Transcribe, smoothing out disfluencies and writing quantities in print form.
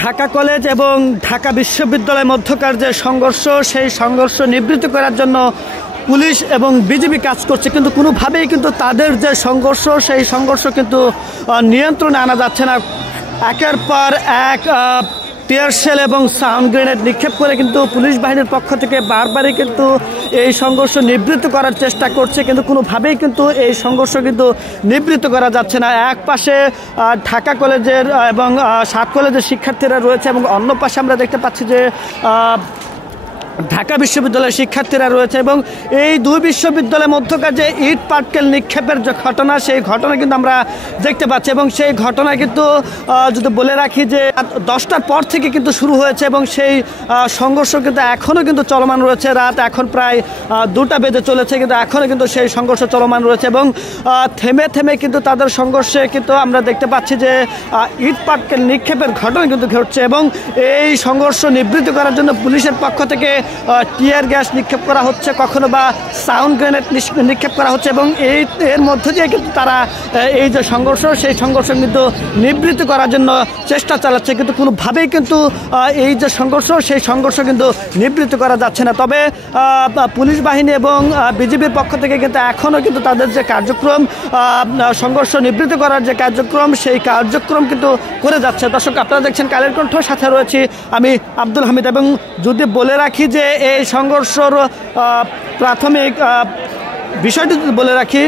Dhaka college এবং ঢাকা বিশ্ববিদ্যালয়ের মধ্যকার যে সংঘর্ষ, সেই সংঘর্ষ নিবৃত্ত করার জন্য পুলিশ এবং বিজিবি কাজ করছে, কিন্তু কোনোভাবেই কিন্তু তাদের যে সংঘর্ষ, সেই সংঘর্ষ কিন্তু নিয়ন্ত্রণে আনা যাচ্ছে না। একের পর এক টিয়ার শেল এবং সাউন্ড গ্রেনেড নিক্ষেপ করে কিন্তু পুলিশ বাহিনীর পক্ষ থেকে বারবারই কিন্তু এই সংঘর্ষ নিবৃত্ত করার চেষ্টা করছে, কিন্তু কোনোভাবেই কিন্তু এই সংঘর্ষ কিন্তু নিবৃত্ত করা যাচ্ছে না। এক পাশে ঢাকা কলেজের এবং 7 কলেজের শিক্ষার্থীরা রয়েছে এবং অন্য পাশে আমরা দেখতে পাচ্ছি যে ঢাকা বিশ্ববিদ্যালয়ের শিক্ষার্থীরা রয়েছে, এবং এই দুই বিশ্ববিদ্যালয়ের মধ্যকার যে ইট পাটকেল নিক্ষেপের যে ঘটনা, সেই ঘটনা কিন্তু আমরা দেখতে পাচ্ছি। এবং সেই ঘটনা কিন্তু যদি বলে রাখি যে 10টার পর থেকে কিন্তু শুরু হয়েছে এবং সেই সংঘর্ষ কিন্তু এখনও কিন্তু চলমান রয়েছে। রাত এখন প্রায় 2টা বেজে চলেছে, কিন্তু এখনও কিন্তু সেই সংঘর্ষ চলমান রয়েছে এবং থেমে থেমে কিন্তু তাদের সংঘর্ষে কিন্তু আমরা দেখতে পাচ্ছি যে ইট পাটকেল নিক্ষেপের ঘটনা কিন্তু ঘটছে। এবং এই সংঘর্ষ নিবৃত্ত করার জন্য পুলিশের পক্ষ থেকে টিয়ার গ্যাস নিক্ষেপ করা হচ্ছে, কখনো বা সাউন্ড গ্রেনেড নিক্ষেপ করা হচ্ছে, এবং এর মধ্য দিয়ে কিন্তু তারা এই যে সংঘর্ষ, সেই সংঘর্ষ কিন্তু নিবৃত্ত করার জন্য চেষ্টা চালাচ্ছে, কিন্তু কোনোভাবেই কিন্তু এই যে সংঘর্ষ, সেই সংঘর্ষ কিন্তু নিবৃত্ত করা যাচ্ছে না। তবে পুলিশ বাহিনী এবং বিজিবির পক্ষ থেকে কিন্তু এখনও কিন্তু তাদের যে কার্যক্রম, সংঘর্ষ নিবৃত্ত করার যে কার্যক্রম, সেই কার্যক্রম কিন্তু করে যাচ্ছে। দর্শক, আপনারা দেখছেন কালের কণ্ঠ, সাথে রয়েছি আমি আব্দুল হামিদ। এবং যদি বলে রাখি যে এই সংঘর্ষর প্রাথমিক বিষয়টি বলে রাখি,